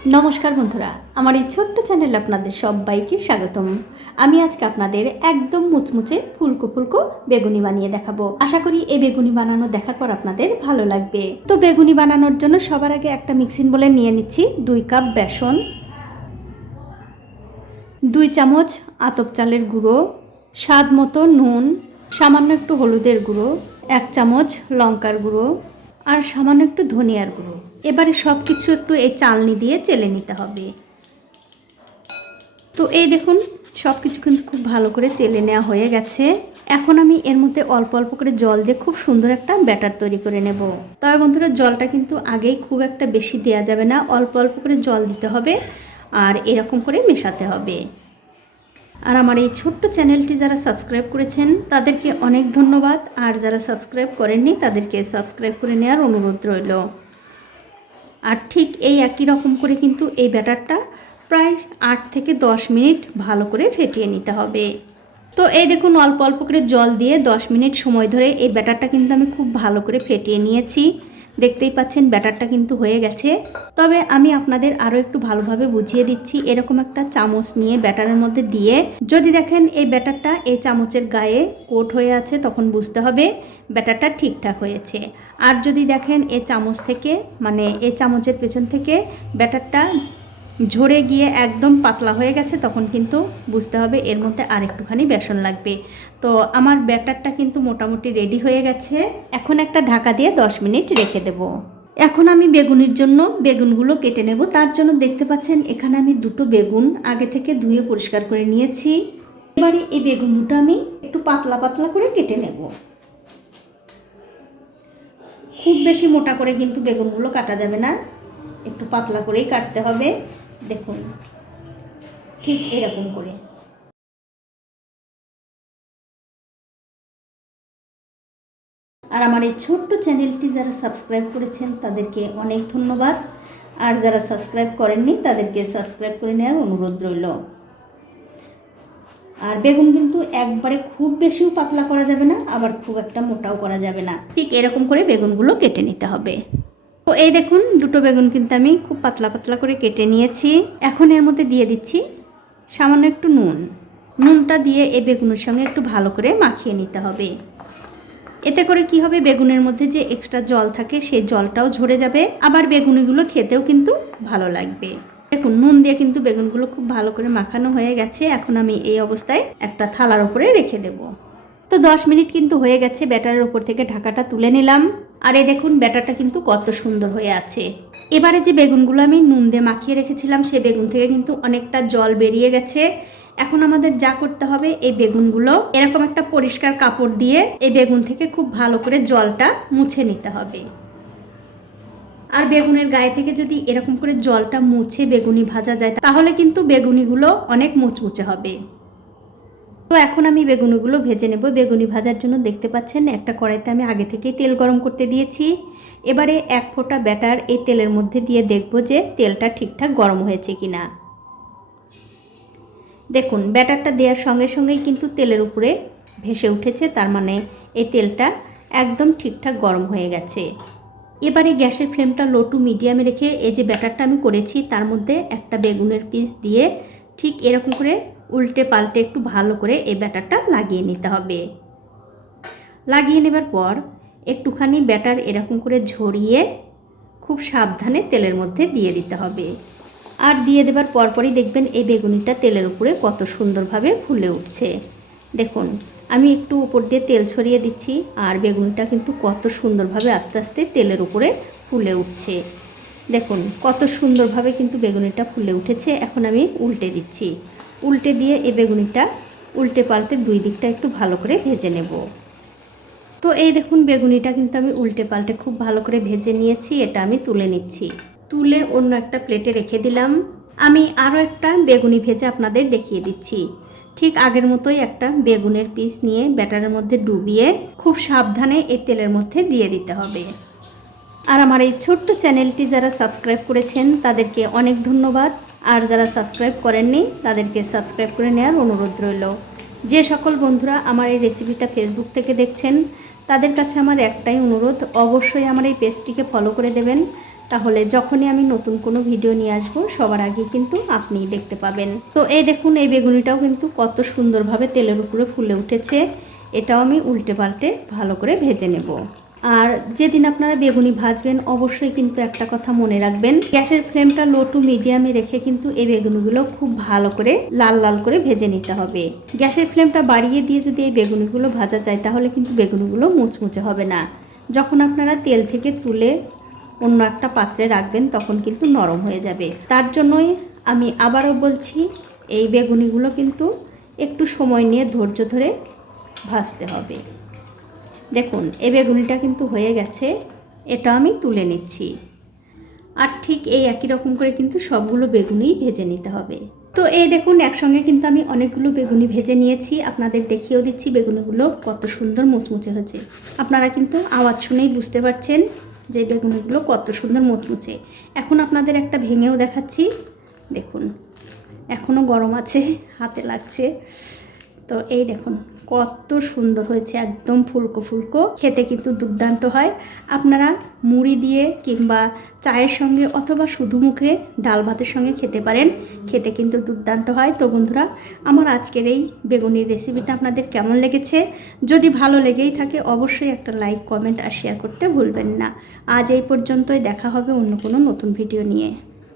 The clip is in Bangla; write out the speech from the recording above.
নমস্কার বন্ধুরা, আমার এই ছোট্ট চ্যানেলে আপনাদের সবাইকে স্বাগতম। আমি আজকে আপনাদের একদম মুচমুচে ফুলকো ফুলকো বেগুনি বানিয়ে দেখাবো। আশা করি এই বেগুনি বানানো দেখার পর আপনাদের ভালো লাগবে। তো বেগুনি বানানোর জন্য সবার আগে একটা মিক্সিং বোলে নিয়ে নিচ্ছি 2 কাপ বেসন, 2 চামচ আতপ চালের গুঁড়ো, স্বাদ মতো নুন, সামান্য একটু হলুদের গুঁড়ো, 1 চামচ লঙ্কার গুঁড়ো আর সামান্য একটু ধনিয়ার গুঁড়ো। এবারে সব কিছু একটু এই চালনি দিয়ে চেলে নিতে হবে। তো এই দেখুন সব কিছু কিন্তু খুব ভালো করে চেলে নেওয়া হয়ে গেছে। এখন আমি এর মধ্যে অল্প অল্প করে জল দিয়ে খুব সুন্দর একটা ব্যাটার তৈরি করে নেব। তবে বন্ধুরা, জলটা কিন্তু আগেই খুব একটা বেশি দেওয়া যাবে না, অল্প অল্প করে জল দিতে হবে আর এরকম করে মেশাতে হবে। আর আমার এই ছোট্ট চ্যানেলটি যারা সাবস্ক্রাইব করেছেন তাদেরকে অনেক ধন্যবাদ, আর যারা সাবস্ক্রাইব করেননি তাদেরকে সাবস্ক্রাইব করে নেওয়ার অনুরোধ রইল। আর ঠিক এই একই রকম করে কিন্তু এই ব্যাটারটা প্রায় 8 থেকে 10 মিনিট ভালো করে ফেটিয়ে নিতে হবে। তো এই দেখুন অল্প অল্প করে জল দিয়ে 10 মিনিট সময় ধরে এই ব্যাটারটা কিন্তু আমি খুব ভালো করে ফেটিয়ে নিয়েছি। দেখতেই পাচ্ছেন ব্যাটারটা কিন্তু হয়ে গেছে। তবে আমি আপনাদের আরও একটু ভালোভাবে বুঝিয়ে দিচ্ছি। এরকম একটা চামচ নিয়ে ব্যাটারের মধ্যে দিয়ে যদি দেখেন এই ব্যাটারটা এই চামচের গায়ে কোট হয়ে আছে, তখন বুঝতে হবে ব্যাটারটা ঠিকঠাক হয়েছে। আর যদি দেখেন এই চামচ থেকে মানে এই চামচের পেছন থেকে ব্যাটারটা ঝরে গিয়ে একদম পাতলা হয়ে গেছে, তখন কিন্তু বুঝতে হবে এর মধ্যে আর একটুখানি বেসন লাগবে। তো আমার ব্যাটারটা কিন্তু মোটামুটি রেডি হয়ে গেছে। এখন একটা ঢাকা দিয়ে 10 মিনিট রেখে দেব। এখন আমি বেগুনির জন্য বেগুনগুলো কেটে নেব। তার জন্য দেখতে পাচ্ছেন এখানে আমি 2টো বেগুন আগে থেকে ধুয়ে পরিষ্কার করে নিয়েছি। এবারে এই বেগুন দুটো আমি একটু পাতলা পাতলা করে কেটে নেব। খুব বেশি মোটা করে কিন্তু বেগুনগুলো কাটা যাবে না, একটু পাতলা করেই কাটতে হবে। দেখুন ঠিক এরকম করে। আর আমার এই ছোট্ট চ্যানেলটি যারা সাবস্ক্রাইব করেছেন তাদেরকে অনেক ধন্যবাদ, আর যারা সাবস্ক্রাইব করেননি তাদেরকে সাবস্ক্রাইব করে নেওয়ার অনুরোধ রইল। আর বেগুন কিন্তু একবারে খুব বেশিও পাতলা করা যাবে না, আবার খুব একটা মোটাও করা যাবে না। ঠিক এরকম করে বেগুনগুলো কেটে নিতে হবে। তো এই দেখুন 2টো বেগুন কিন্তু আমি খুব পাতলা পাতলা করে কেটে নিয়েছি। এখন এর মধ্যে দিয়ে দিচ্ছি সামান্য একটু নুন। নুনটা দিয়ে এই বেগুনের সঙ্গে একটু ভালো করে মাখিয়ে নিতে হবে। এতে করে কি হবে, বেগুনের মধ্যে যে এক্সট্রা জল থাকে সেই জলটাও ঝরে যাবে, আবার বেগুনিগুলো খেতেও কিন্তু ভালো লাগবে। দেখুন নুন দিয়ে কিন্তু বেগুনগুলো খুব ভালো করে মাখানো হয়ে গেছে। এখন আমি এই অবস্থায় একটা থালার উপরে রেখে দেব। তো 10 মিনিট কিন্তু হয়ে গেছে। ব্যাটারের উপর থেকে ঢাকাটা তুলে নিলাম। আর এই দেখুন ব্যাটারটা কিন্তু কত সুন্দর হয়ে আছে। এবারে যে বেগুনগুলো আমি নুন দিয়ে মাখিয়ে রেখেছিলাম সেই বেগুন থেকে কিন্তু অনেকটা জল বেরিয়ে গেছে। এখন আমাদের যা করতে হবে, এই বেগুনগুলো এরকম একটা পরিষ্কার কাপড় দিয়ে এই বেগুন থেকে খুব ভালো করে জলটা মুছে নিতে হবে। আর বেগুনের গায়ে থেকে যদি এরকম করে জলটা মুছে বেগুনি ভাজা যায় তাহলে কিন্তু বেগুনিগুলো অনেক মুচমুচে হবে। তো এখন আমি বেগুনিগুলো ভেজে নেব। বেগুনি ভাজার জন্য দেখতে পাচ্ছেন একটা কড়াইতে আমি আগে থেকেই তেল গরম করতে দিয়েছি। এবারে 1 ফোঁটা ব্যাটার এই তেলের মধ্যে দিয়ে দেখব যে তেলটা ঠিকঠাক গরম হয়েছে কিনা। দেখুন ব্যাটারটা দেওয়ার সঙ্গে সঙ্গেই কিন্তু তেলের উপরে ভেসে উঠেছে, তার মানে এই তেলটা একদম ঠিকঠাক গরম হয়ে গেছে। এবারে গ্যাসের ফ্লেমটা লো টু মিডিয়ামে রেখে এই যে ব্যাটারটা আমি করেছি তার মধ্যে একটা বেগুনের পিস দিয়ে ঠিক এরকম করে উল্টে পাল্টে একটু ভালো করে এই ব্যাটারটা লাগিয়ে নিতে হবে। লাগিয়ে নেবার পর একটুখানি ব্যাটার এরকম করে ঝরিয়ে খুব সাবধানে তেলের মধ্যে দিয়ে দিতে হবে। আর দিয়ে দেবার পরপরই দেখবেন এই বেগুনিটা তেলের উপরে কত সুন্দরভাবে ফুলে উঠছে। দেখুন আমি একটু উপর দিয়ে তেল ছড়িয়ে দিচ্ছি, আর বেগুনিটা কিন্তু কত সুন্দরভাবে আস্তে আস্তে তেলের উপরে ফুলে উঠছে। দেখুন কত সুন্দরভাবে কিন্তু বেগুনিটা ফুলে উঠেছে। এখন আমি উল্টে দিচ্ছি। উল্টে দিয়ে এই বেগুনিটা উল্টে পাল্টে 2 দিকটা একটু ভালো করে ভেজে নেব। তো এই দেখুন বেগুনিটা কিন্তু আমি উল্টে পাল্টে খুব ভালো করে ভেজে নিয়েছি। এটা আমি তুলে নিচ্ছি। তুলে অন্য একটা প্লেটে রেখে দিলাম। আমি আরও একটা বেগুনি ভেজে আপনাদের দেখিয়ে দিচ্ছি। ঠিক আগের মতোই একটা বেগুনের পিস নিয়ে ব্যাটারের মধ্যে ডুবিয়ে খুব সাবধানে এই তেলের মধ্যে দিয়ে দিতে হবে। আর আমার এই ছোট্ট চ্যানেলটি যারা সাবস্ক্রাইব করেছেন তাদেরকে অনেক ধন্যবাদ, আর যারা সাবস্ক্রাইব করেননি তাদেরকে সাবস্ক্রাইব করে নেওয়ার অনুরোধ রইল। যে সকল বন্ধুরা আমার এই রেসিপিটা ফেসবুক থেকে দেখছেন তাদের কাছে আমার একটাই অনুরোধ, অবশ্যই আমার এই পেজটিকে ফলো করে দেবেন, তাহলে যখনই আমি নতুন কোনো ভিডিও নিয়ে আসব সবার আগে কিন্তু আপনিই দেখতে পাবেন। তো এই দেখুন, এই বেগুনিটাও কিন্তু কত সুন্দরভাবে তেলের উপরে ফুলে উঠেছে। এটাও আমি উল্টে পাল্টে ভালো করে ভেজে নেব। আর যেদিন আপনারা বেগুনি ভাজবেন অবশ্যই কিন্তু একটা কথা মনে রাখবেন, গ্যাসের ফ্লেমটা লো টু মিডিয়ামে রেখে কিন্তু এই বেগুনিগুলো খুব ভালো করে লাল লাল করে ভেজে নিতে হবে। গ্যাসের ফ্লেমটা বাড়িয়ে দিয়ে যদি এই বেগুনিগুলো ভাজা যায় তাহলে কিন্তু বেগুনিগুলো মুচমুচে হবে না। যখন আপনারা তেল থেকে তুলে অন্য একটা পাত্রে রাখবেন তখন কিন্তু নরম হয়ে যাবে। তার জন্যই আমি আবারও বলছি, এই বেগুনিগুলো কিন্তু একটু সময় নিয়ে ধৈর্য ধরে ভাজতে হবে। দেখুন, এই বেগুনিটা কিন্তু হয়ে গেছে, এটা আমি তুলে নিচ্ছি। আর ঠিক এই একই রকম করে কিন্তু সবগুলো বেগুনিই ভেজে নিতে হবে। তো এই দেখুন, একসঙ্গে কিন্তু আমি অনেকগুলো বেগুনি ভেজে নিয়েছি। আপনাদের দেখিয়েও দিচ্ছি বেগুনিগুলো কত সুন্দর মুচমুচে হয়েছে। আপনারা কিন্তু আওয়াজ শুনেই বুঝতে পারছেন যে বেগুনিগুলো কত সুন্দর মুচমুচে। এখন আপনাদের একটা ভেঙেও দেখাচ্ছি। দেখুন, এখনও গরম আছে, হাতে লাগছে। তো এই দেখুন কত সুন্দর হয়েছে, একদম ফুলকো ফুলকো, খেতে কিন্তু দুর্দান্ত হয়। আপনারা মুড়ি দিয়ে কিংবা চায়ের সঙ্গে অথবা শুধু মুখে ডাল ভাতের সঙ্গে খেতে পারেন, খেতে কিন্তু দুর্দান্ত হয়। তো বন্ধুরা, আমার আজকের এই বেগুনির রেসিপিটা আপনাদের কেমন লেগেছে? যদি ভালো লেগেই থাকে অবশ্যই একটা লাইক, কমেন্ট আর শেয়ার করতে ভুলবেন না। আজ এই পর্যন্তই, দেখা হবে অন্য কোনো নতুন ভিডিও নিয়ে।